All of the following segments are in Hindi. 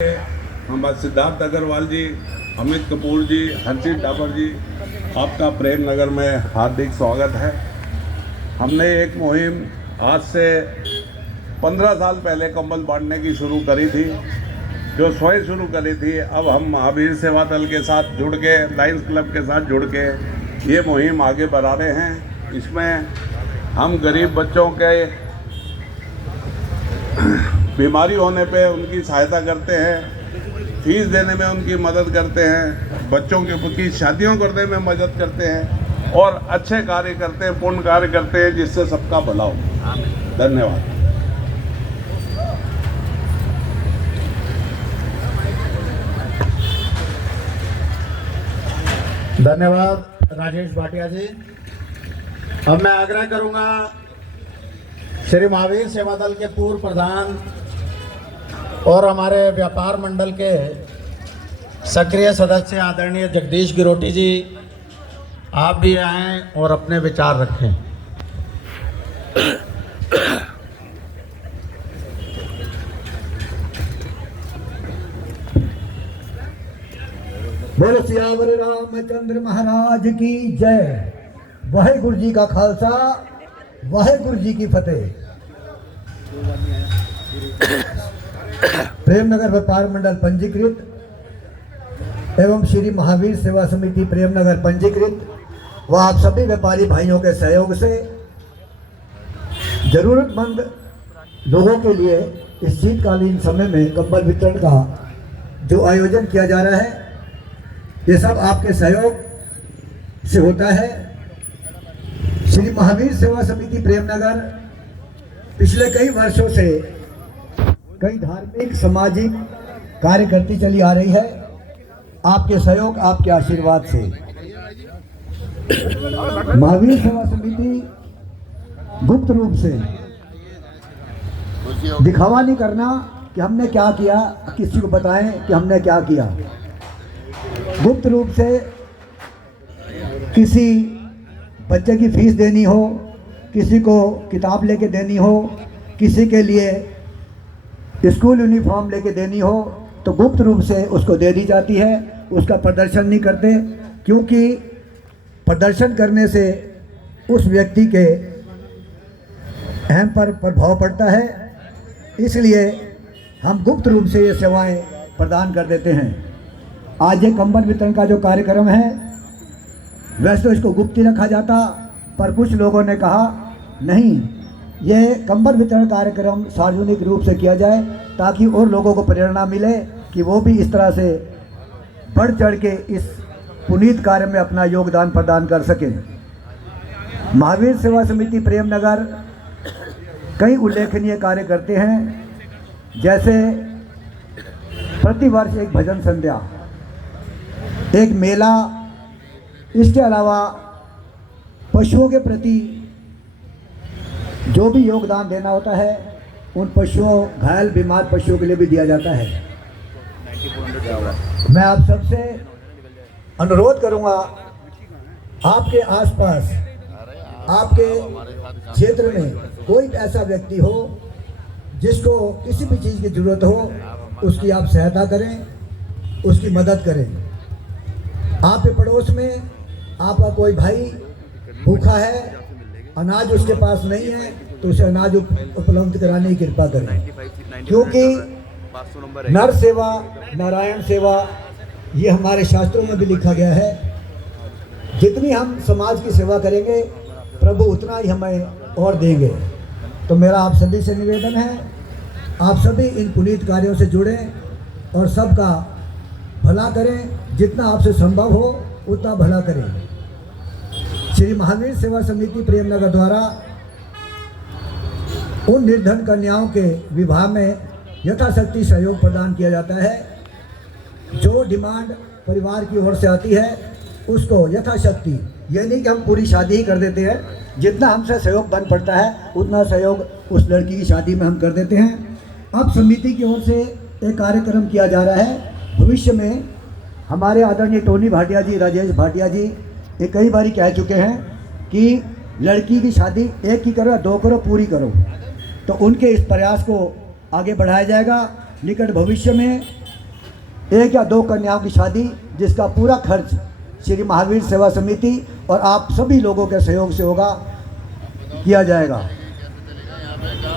हमारे सिद्धार्थ अग्रवाल जी, अमित कपूर जी, हर्षित डाबर जी, आपका प्रेम नगर में हार्दिक स्वागत है। हमने एक मुहिम आज से 15 साल पहले कंबल बांटने की शुरू करी थी, जो स्वयं शुरू करी थी। अब हम महावीर सेवा दल के साथ जुड़ के, लायंस क्लब के साथ जुड़ के ये मुहिम आगे बढ़ा रहे हैं। इसमें हम गरीब बच्चों के बीमारी होने पे उनकी सहायता करते हैं, फीस देने में उनकी मदद करते हैं, बच्चों की शादियों करने में मदद करते हैं और अच्छे कार्य करते हैं, पुण्य कार्य करते हैं, जिससे सबका भला हो। धन्यवाद। धन्यवाद राजेश भाटिया जी। अब मैं आग्रह करूंगा श्री महावीर सेवा दल के पूर्व प्रधान और हमारे व्यापार मंडल के सक्रिय सदस्य आदरणीय जगदीश गिरोटी जी, आप भी आएं और अपने विचार रखें। बोलो सियावर रामचंद्र महाराज की जय। वाहेगुरु जी का खालसा, वाहेगुरु जी की फतेह। प्रेमनगर व्यापार मंडल पंजीकृत एवं श्री महावीर सेवा समिति प्रेमनगर पंजीकृत व आप सभी व्यापारी भाइयों के सहयोग से जरूरतमंद लोगों के लिए इस शीतकालीन समय में कंबल वितरण का जो आयोजन किया जा रहा है, ये सब आपके सहयोग से होता है। श्री महावीर सेवा समिति प्रेमनगर पिछले कई वर्षों से कई धार्मिक सामाजिक कार्य करती चली आ रही है, आपके सहयोग आपके आशीर्वाद से। महावीर सेवा समिति गुप्त रूप से दिखावा नहीं करना कि हमने क्या किया, किसी को बताएं कि हमने क्या किया। गुप्त रूप से किसी बच्चे की फीस देनी हो, किसी को किताब लेके देनी हो, किसी के लिए स्कूल यूनिफॉर्म लेके देनी हो, तो गुप्त रूप से उसको दे दी जाती है। उसका प्रदर्शन नहीं करते, क्योंकि प्रदर्शन करने से उस व्यक्ति के अहम पर प्रभाव पड़ता है। इसलिए हम गुप्त रूप से ये सेवाएं प्रदान कर देते हैं। आज ये कंबल वितरण का जो कार्यक्रम है, वैसे तो इसको गुप्त ही रखा जाता, पर कुछ लोगों ने कहा नहीं, ये कंबल वितरण कार्यक्रम सार्वजनिक रूप से किया जाए, ताकि और लोगों को प्रेरणा मिले कि वो भी इस तरह से बढ़ चढ़ के इस पुनीत कार्य में अपना योगदान प्रदान कर सकें। महावीर सेवा समिति प्रेमनगर कई उल्लेखनीय कार्य करते हैं, जैसे प्रतिवर्ष एक भजन संध्या, एक मेला, इसके अलावा पशुओं के प्रति जो भी योगदान देना होता है, उन पशुओं, घायल बीमार पशुओं के लिए भी दिया जाता है। मैं आप सबसे अनुरोध करूंगा, आपके आसपास, आपके क्षेत्र में कोई ऐसा व्यक्ति हो जिसको किसी भी चीज़ की ज़रूरत हो, उसकी आप सहायता करें, उसकी मदद करें। आपके पड़ोस में आपका कोई भाई भूखा है, अनाज उसके पास नहीं है, तो उसे अनाज उपलब्ध कराने की कृपा करें, क्योंकि नर सेवा नारायण सेवा, ये हमारे शास्त्रों में भी लिखा गया है। जितनी हम समाज की सेवा करेंगे, प्रभु उतना ही हमें और देंगे। तो मेरा आप सभी से निवेदन है, आप सभी इन पुनीत कार्यों से जुड़ें और सबका भला करें, जितना आपसे संभव हो उतना भला करें। श्री महावीर सेवा समिति प्रेमनगर द्वारा उन निर्धन कन्याओं के विवाह में यथाशक्ति सहयोग प्रदान किया जाता है। जो डिमांड परिवार की ओर से आती है, उसको यथाशक्ति, ये नहीं कि हम पूरी शादी ही कर देते हैं, जितना हमसे सहयोग बन पड़ता है उतना सहयोग उस लड़की की शादी में हम कर देते हैं। अब समिति की ओर से एक कार्यक्रम किया जा रहा है। भविष्य में हमारे आदरणीय टोनी भाटिया जी, राजेश भाटिया जी ये कई बारी कह चुके हैं कि लड़की की शादी एक ही करो या दो करो, पूरी करो। तो उनके इस प्रयास को आगे बढ़ाया जाएगा। निकट भविष्य में 1 या 2 कन्याओं की शादी, जिसका पूरा खर्च श्री महावीर सेवा समिति और आप सभी लोगों के सहयोग से होगा, किया जाएगा।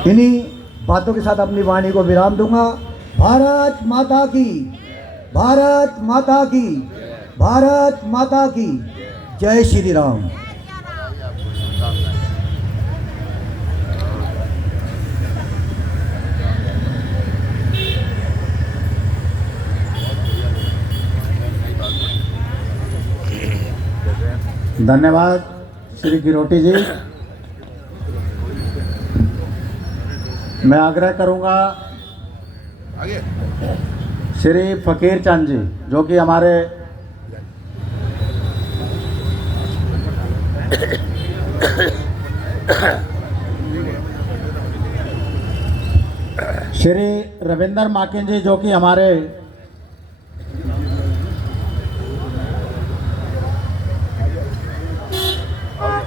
इन्हीं बातों के साथ अपनी वाणी को विराम दूंगा। भारत माता की, भारत माता की, भारत माता की जय श्री राम। धन्यवाद श्री गिरोटी जी। मैं आग्रह करूंगा श्री फकीर चंद जी, जो कि हमारे श्री रविंदर माकिन जी, जो कि हमारे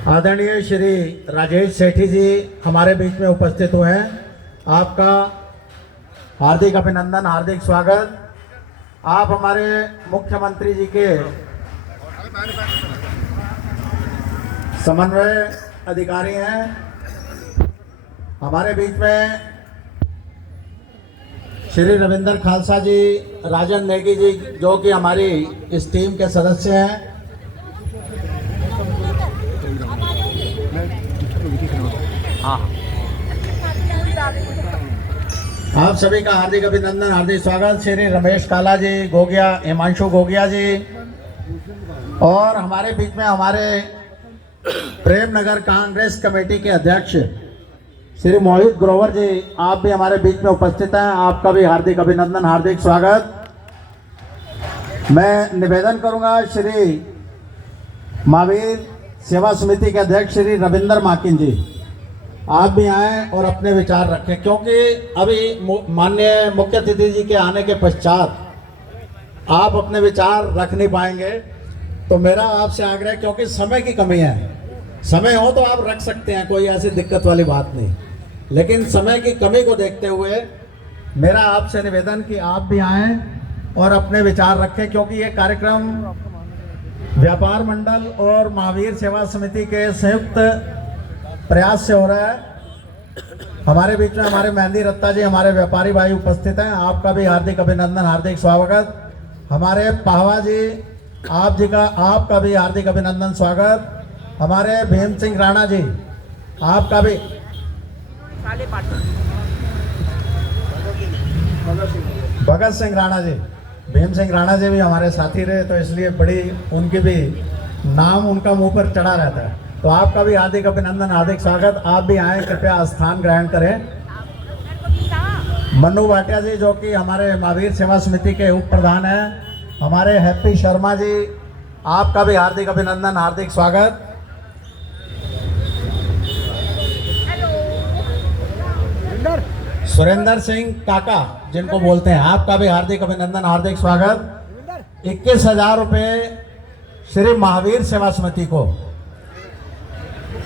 आदरणीय श्री राजेश सेठी जी हमारे बीच में उपस्थित हुए हैं। आपका हार्दिक अभिनंदन, हार्दिक स्वागत। आप हमारे मुख्यमंत्री जी के समन्वय अधिकारी हैं। हमारे बीच में श्री रविंदर खालसा जी, राजन नेगी जी, जो कि हमारी इस टीम के सदस्य हैं। आप सभी का हार्दिक अभिनंदन, हार्दिक स्वागत। श्री रमेश काला जी गोगिया, हिमांशु गोगिया जी, और हमारे बीच में हमारे प्रेम नगर कांग्रेस कमेटी के अध्यक्ष श्री मोहित ग्रोवर जी, आप भी हमारे बीच में उपस्थित हैं। आपका भी हार्दिक अभिनंदन, हार्दिक स्वागत। मैं निवेदन करूंगा श्री महावीर सेवा समिति के अध्यक्ष श्री रविंदर माकिन जी, आप भी आएँ और अपने विचार रखें, क्योंकि अभी माननीय मुख्य अतिथि जी के आने के पश्चात आप अपने विचार रख नहीं पाएंगे। तो मेरा आपसे आग्रह, क्योंकि समय की कमी है, समय हो तो आप रख सकते हैं, कोई ऐसी दिक्कत वाली बात नहीं, लेकिन समय की कमी को देखते हुए मेरा आपसे निवेदन कि आप भी आएँ और अपने विचार रखें, क्योंकि ये कार्यक्रम व्यापार मंडल और महावीर सेवा समिति के संयुक्त प्रयास से हो रहा है। हमारे बीच में हमारे मेहंदी रत्ता जी, हमारे व्यापारी भाई उपस्थित हैं। आपका भी हार्दिक अभिनंदन, हार्दिक स्वागत। हमारे पाहवा जी, आपका भी हार्दिक अभिनंदन, स्वागत। हमारे भीम सिंह राणा जी, आपका भी भगत सिंह राणा जी, भीम सिंह राणा जी भी हमारे साथी रहे, तो इसलिए बड़ी उनकी भी नाम उनका मुंह पर चढ़ा रहता है। तो आपका भी हार्दिक अभिनंदन, हार्दिक स्वागत। आप भी आए, कृपया स्थान ग्रहण करें। मन्नू भाटिया जी, जो कि हमारे महावीर सेवा समिति के उप प्रधान हैं। हमारे हैप्पी शर्मा जी, आपका भी हार्दिक अभिनंदन, हार्दिक स्वागत। सुरेंद्र सिंह काका, जिनको बोलते हैं, आपका भी हार्दिक अभिनंदन, हार्दिक स्वागत। 21,000 रुपये श्री महावीर सेवा समिति को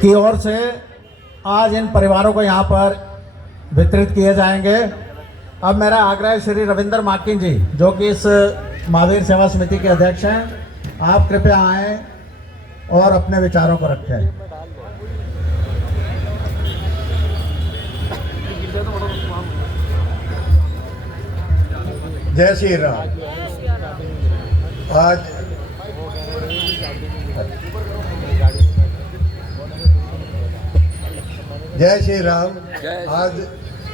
की ओर से आज इन परिवारों को यहाँ पर वितरित किए जाएंगे। अब मेरा आग्रह श्री रविंदर माकिन जी, जो कि इस महावीर सेवा समिति के अध्यक्ष हैं, आप कृपया आएँ और अपने विचारों को रखें। जय श्री राम। आज जय श्री राम। आज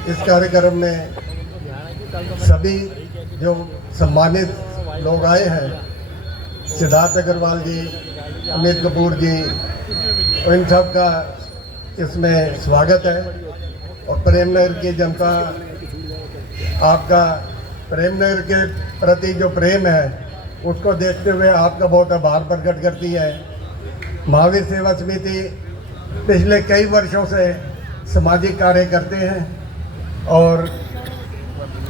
इस कार्यक्रम में सभी जो सम्मानित लोग आए हैं, सिद्धार्थ अग्रवाल जी, अमित कपूर जी, इन सब का इसमें स्वागत है। और प्रेमनगर की जनता, आपका प्रेमनगर के प्रति जो प्रेम है उसको देखते हुए आपका बहुत आभार प्रकट करती है। महावीर सेवा समिति पिछले कई वर्षों से सामाजिक कार्य करते हैं और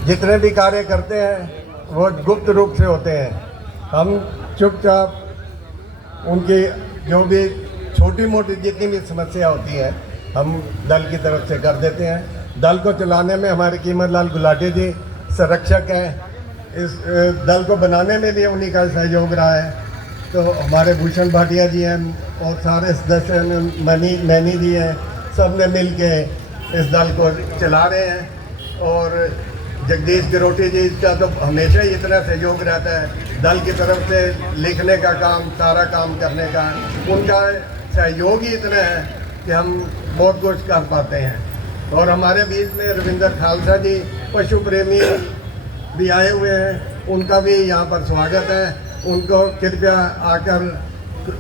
जितने भी कार्य करते हैं वो गुप्त रूप से होते हैं। हम चुपचाप उनकी जो भी छोटी मोटी जितनी भी समस्या होती है हम दल की तरफ से कर देते हैं। दल को चलाने में हमारे कीमत लाल गुलाटी जी संरक्षक हैं इस दल को बनाने में भी उन्हीं का सहयोग रहा है। तो हमारे भूषण भाटिया जी हैं और सारे सदस्य मैनी जी हैं, सब ने मिल के इस दल को चला रहे हैं। और जगदीश गिरोटी जी का तो हमेशा ही इतना सहयोग रहता है दल की तरफ से, लिखने का काम, सारा काम करने का उनका सहयोग ही इतना है कि हम बहुत कुछ कर पाते हैं। और हमारे बीच में रविंद्र खालसा जी पशु प्रेमी भी आए हुए हैं, उनका भी यहाँ पर स्वागत है। उनको कृपया आकर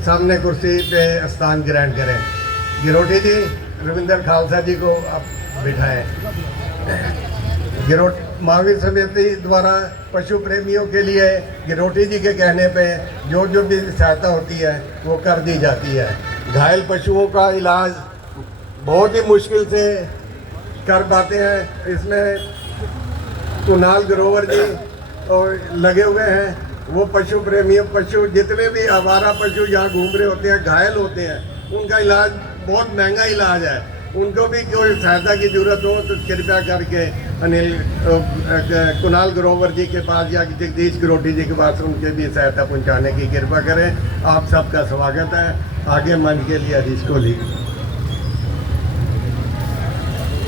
सामने कुर्सी पे स्थान ग्रहण करें। गिरोटी जी, रविंद्र खालसा जी को आप बिठाएं। महावीर समिति द्वारा पशु प्रेमियों के लिए गिरोटी जी के कहने पे जो जो भी सहायता होती है वो कर दी जाती है। घायल पशुओं का इलाज बहुत ही मुश्किल से कर पाते हैं। इसमें कुणाल ग्रोवर जी और लगे हुए हैं। वो पशु प्रेमियों, पशु जितने भी आवारा पशु यहाँ घूम रहे होते हैं, घायल होते हैं, उनका इलाज बहुत महंगा इलाज है। उनको भी कोई सहायता की ज़रूरत हो तो कृपया करके कुणाल ग्रोवर जी के पास या जगदीश गिरोटी जी के पास उनके भी सहायता पहुंचाने की कृपा करें। आप सबका स्वागत है। आगे मंच के लिए हरीश कोहली।